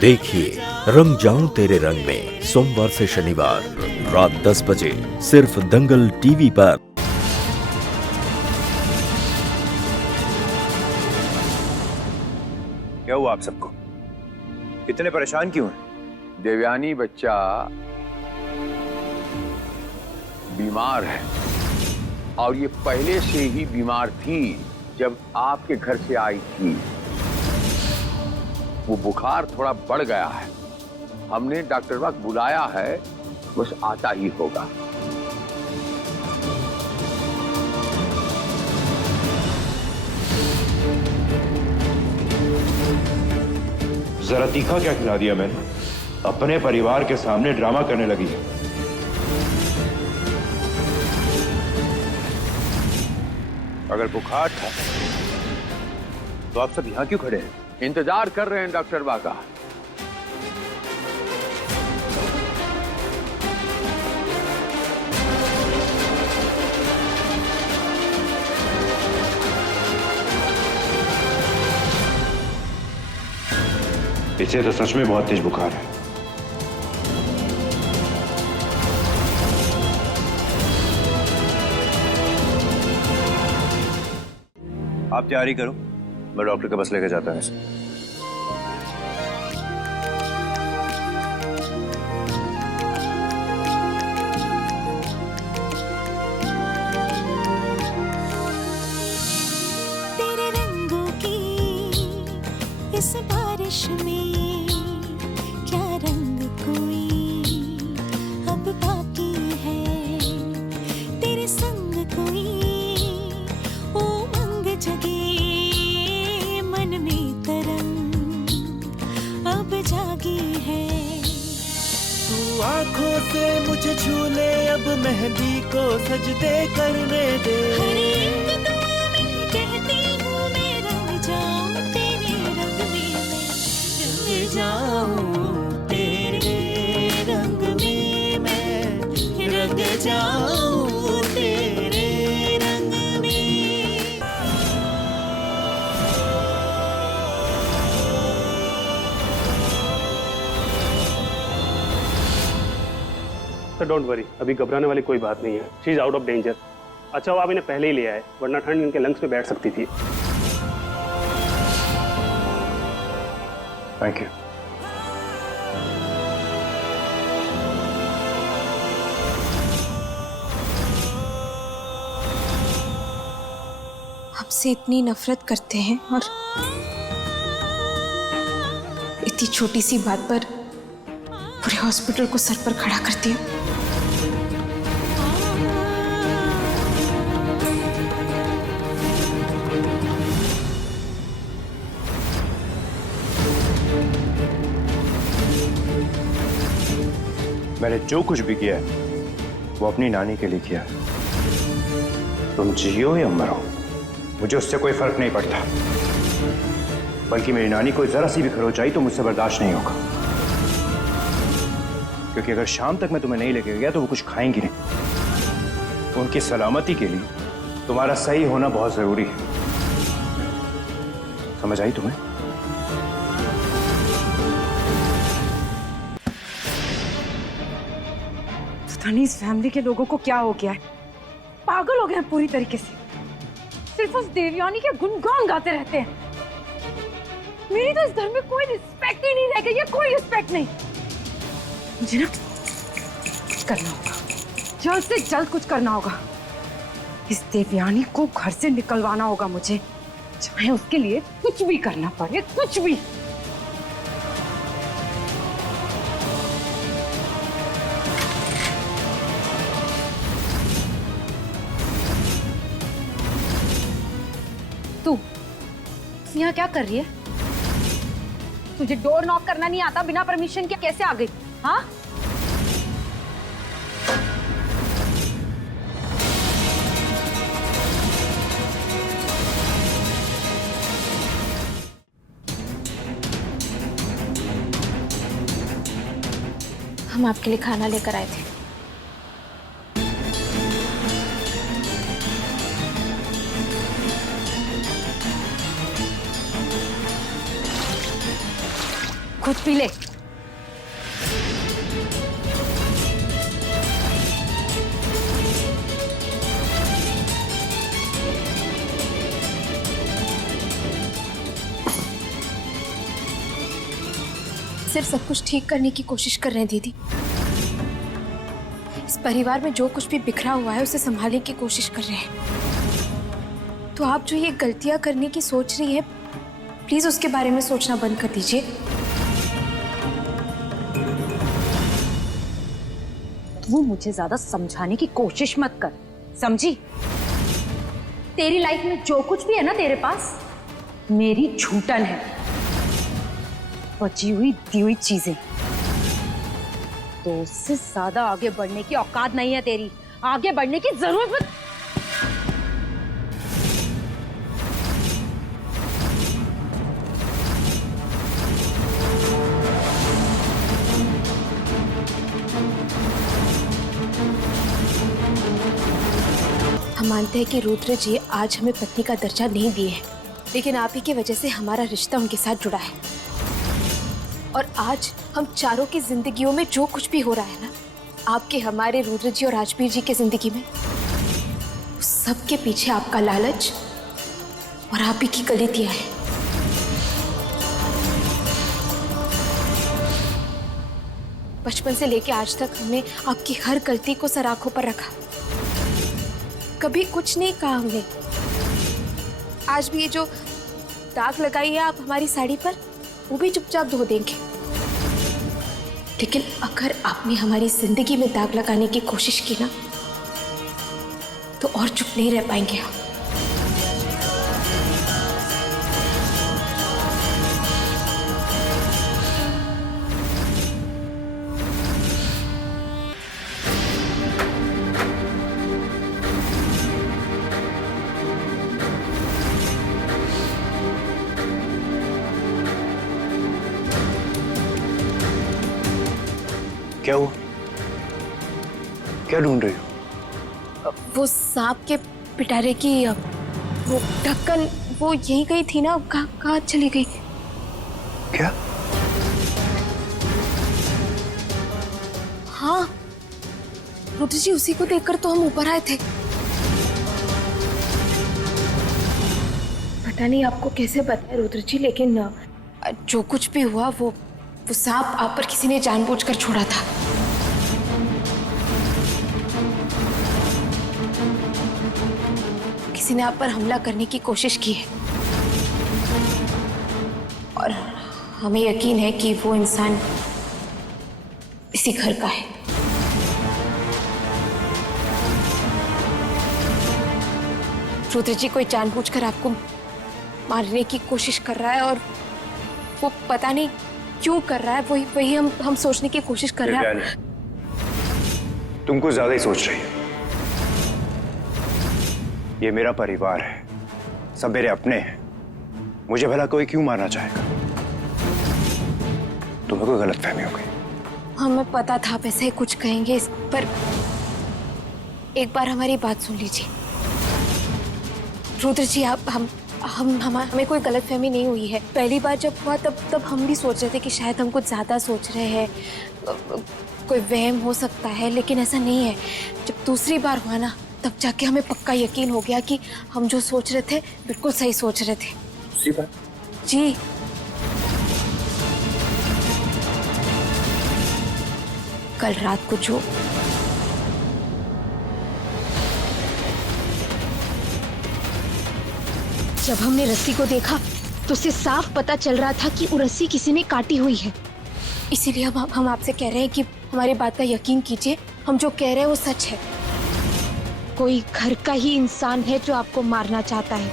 देखिए रंग जाऊं तेरे रंग में सोमवार से शनिवार रात 10 बजे सिर्फ दंगल टीवी पर। क्या हुआ आप सबको? इतने परेशान क्यों हैं? देवयानी बच्चा बीमार है और ये पहले से ही बीमार थी जब आपके घर से आई थी। वो बुखार थोड़ा बढ़ गया है। हमने डॉक्टर वक्त बुलाया है, बस आता ही होगा। जरा तीखा क्या खिला दिया मैंने? अपने परिवार के सामने ड्रामा करने लगी है। अगर बुखार था तो आप सब यहाँ क्यों खड़े हैं? इंतजार कर रहे हैं डॉक्टर बा का। इसे तो सच में बहुत तेज बुखार है। आप तैयारी करो, मैं डॉक्टर के पास लेकर जाता हूँ इसे। तेरे रंगों की इस बारिश में क्या रंग कोई अब बाकी है। तेरे संग कोई उमंग जगे मन में तरंग अब जागी है। तू आंखों से मुझे झूले अब मेहंदी को सजदे करने दे। हर एक दुआ में कहती हूँ मैं रंग जाऊं तेरे रंग में, मैं रंग जाऊं तेरे रंग में, मैं रंग जाऊं तेरे रंग में। सर डोंट वरी, अभी घबराने वाली कोई बात नहीं है। She is out of danger. अच्छा हुआ आप इन्हें पहले ही ले आए, वरना ठंड इनके लंग्स पे बैठ सकती थी। Thank you. हमसे इतनी नफरत करते हैं और इतनी छोटी सी बात पर पूरे हॉस्पिटल को सर पर खड़ा करती है। मैंने जो कुछ भी किया है वो अपनी नानी के लिए किया है। तुम जियो या मरो, मुझे उससे कोई फर्क नहीं पड़ता। बल्कि मेरी नानी को जरा सी भी खरोच आई तो मुझसे बर्दाश्त नहीं होगा, क्योंकि अगर शाम तक मैं तुम्हें नहीं लेके गया तो वो कुछ खाएंगी नहीं। उनकी सलामती के लिए तुम्हारा सही होना बहुत जरूरी है। समझ आई तुम्हें? पता नहीं इस फैमिली के लोगों को क्या हो गया है, पागल हो गए हैं पूरी तरीके से। सिर्फ उस देवयानी के गुणगान गाते रहते हैं। मेरी तो इस घर में कोई रिस्पेक्ट ही नहीं रह गई है, कोई रिस्पेक्ट नहीं। मुझे ना कुछ करना होगा, जल्द से जल्द कुछ करना होगा। इस देवयानी को घर से निकलवाना होगा मुझे, चाहे उसके लिए कुछ भी करना पड़े, कुछ भी। तू यहाँ क्या कर रही है? तुझे डोर नॉक करना नहीं आता? बिना परमिशन के कैसे आ गई? हाँ, हम आपके लिए खाना लेकर आए थे। खुद पी ले। सिर्फ सब कुछ ठीक करने की कोशिश कर रहे हैं दीदी। इस परिवार में जो कुछ भी बिखरा हुआ है उसे संभालने की कोशिश कर रहे हैं। तो आप जो ये गलतियां करने की सोच रही है, प्लीज उसके बारे में सोचना बंद कर दीजिए। तू मुझे ज्यादा समझाने की कोशिश मत कर, समझी? तेरी लाइफ में जो कुछ भी है ना तेरे पास, मेरी झूठन है, बची हुई दी हुई चीजें। तो उससे ज्यादा आगे बढ़ने की औकात नहीं है तेरी, आगे बढ़ने की जरूरत मत। हम मानते हैं कि रुद्र जी आज हमें पत्नी का दर्जा नहीं दिए हैं, लेकिन आप ही की वजह से हमारा रिश्ता उनके साथ जुड़ा है। और आज हम चारों की जिंदगियों में जो कुछ भी हो रहा है ना, आपके, हमारे, रुद्र जी और राजवीर जी की जिंदगी में, उस सब के पीछे आपका लालच और आप ही की गलतियां हैं। बचपन से लेके आज तक हमने आपकी हर गलती को सर आंखों पर रखा, कभी कुछ नहीं कहा हमने। आज भी ये जो दाग लगाई है आप हमारी साड़ी पर, वो भी चुपचाप धो देंगे। लेकिन अगर आपने हमारी जिंदगी में दाग लगाने की कोशिश की ना, तो और चुप नहीं रह पाएंगे हम। क्या हुआ? क्या ढूंढ रही हो? वो सांप के पिटारे की वो ढक्कन, वो यहीं गई थी ना, कहाँ चली गई? क्या? हाँ रुद्र जी, उसी को देखकर तो हम ऊपर आए थे। पता नहीं आपको कैसे पता है रुद्र जी, लेकिन जो कुछ भी हुआ वो सांप आप पर किसी ने जानबूझकर छोड़ा था। किसी ने आप पर हमला करने की कोशिश की है, और हमें यकीन है कि वो इंसान इसी घर का है। रुद्र जी कोई जानबूझकर आपको मारने की कोशिश कर रहा है, और वो पता नहीं क्यों कर रहा है। वही हम सोचने की कोशिश कर रहे हैं। तुमको ज्यादा ही सोच रही हो। ये मेरा परिवार है, सब मेरे अपने हैं। मुझे भला कोई क्यों मारना चाहेगा? तुम्हें कोई गलतफहमी हो गई। हमें पता था आप ऐसे कुछ कहेंगे, पर एक बार हमारी बात सुन लीजिए। रुद्र जी, आप हमें कोई गलतफहमी नहीं हुई है। पहली बार जब हुआ तब हम भी सोच रहे थे कि शायद हम कुछ ज्यादा सोच रहे हैं, कोई वहम हो सकता है, लेकिन ऐसा नहीं है। जब दूसरी बार हुआ ना, तब जाके हमें पक्का यकीन हो गया कि हम जो सोच रहे थे बिल्कुल सही सोच रहे थे। दूसरी बार? जी, कल रात को जो जब हमने रस्सी को देखा तो उससे साफ पता चल रहा था कि वो रस्सी किसी ने काटी हुई है। इसीलिए हम आपसे कह रहे हैं कि हमारी बात का यकीन कीजिए, हम जो कह रहे हैं वो सच है। कोई घर का ही इंसान है जो आपको मारना चाहता है।